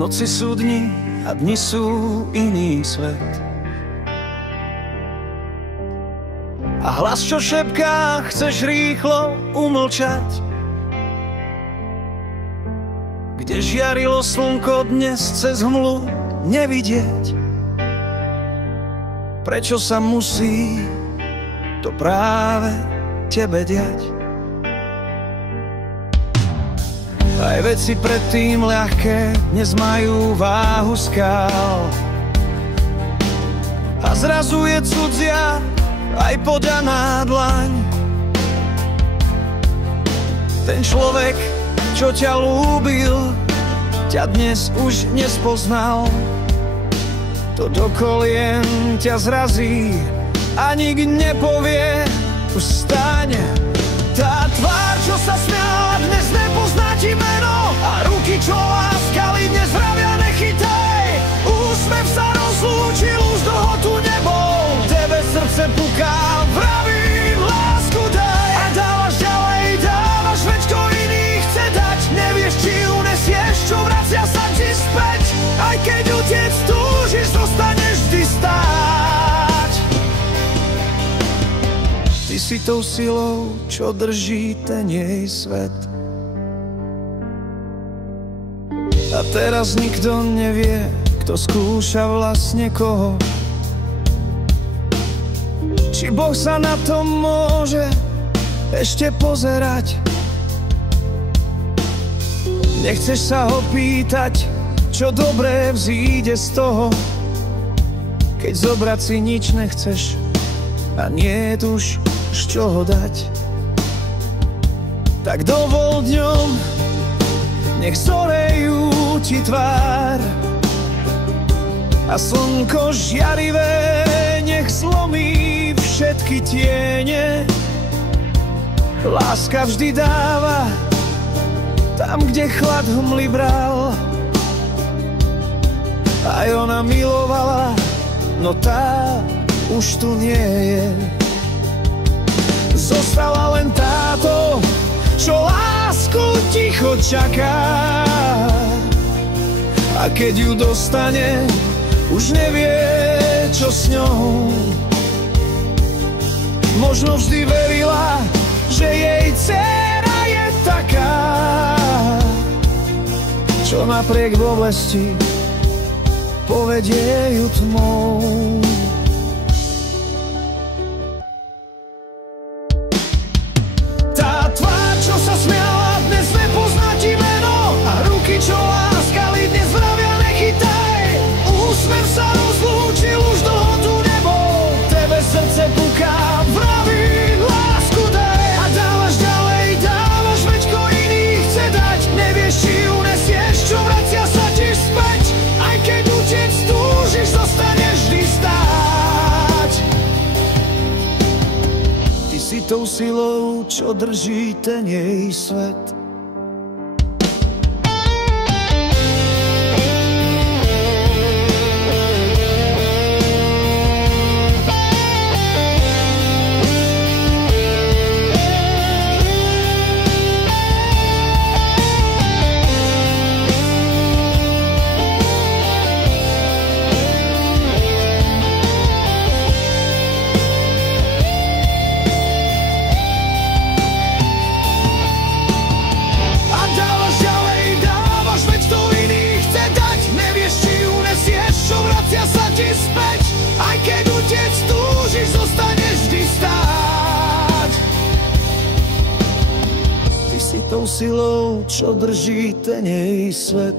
Noci sú dni a dni sú iný svet. A hlas, čo šepká, chceš rýchlo umlčať. Kde žiarilo slnko, dnes cez hmlu nevidieť. Prečo sa musí to práve tebe diať? Aj veci predtým ľahké dnes majú váhu skál. A zrazu je cudzia aj podaná dlaň. Ten človek, čo ťa ľúbil, ťa dnes už nespoznal. To do kolien ťa zrazí a nik nepovie vstaň. Tá tvár, čo sa smiala, dnes nepozná ti meno. A ruky, čo láskali, dnes vravia nechytaj. Úsmev sa rozlúčil, už dlho tu nebol. Tebe srdce puká, vravím, lásku daj. A dávaš ďalej, dávaš, veď kto iný chce dať. Nevieš, či unesieš, čo vracia sa ti späť. Aj keď utiec túžiš, zostaneš vždy stáť. Ty si tou silou, čo drží ten jej svet. A teraz nikto nevie, kto skúša vlastne koho. Či Boh sa na to môže ešte pozerať. Nechceš sa ho pýtať, čo dobré vzíde z toho, keď zobrať si nič nechceš a nie je už z čoho dať. Tak dovol dňom, nech zorejú ti tvár a slnko žiarivé nech zlomí všetky tiene. Láska vždy dáva tam, kde chlad hmly bral. Aj ona milovala, no tá už tu nie je. Zostala len táto, čo lásku ticho čaká. A keď ju dostane, už nevie, čo s ňou. Možno vždy verila, že jej dcéra je taká, čo napriek bolesti povedie ju tmou. Tá tvár, čo sa smiala, dnes nepozná ti meno. A ruky, čo láskali, dnes vravia nechytaj. Úsmev sa rozlúčil, už dlho tu nebol. Tebe srdce puká, vraví, lásku daj. A dávaš ďalej, dávaš, veď ko iný chce dať. Nevieš, či unesieš, čo vracia sa ti späť. Aj keď utiec túžiš, zostaneš vždy stáť. Ty si tou silou, čo drží ten jej svet. Aj keď utiec túžiš, zostaneš vždy stáť. Ty si tou silou, čo drží ten jej svet.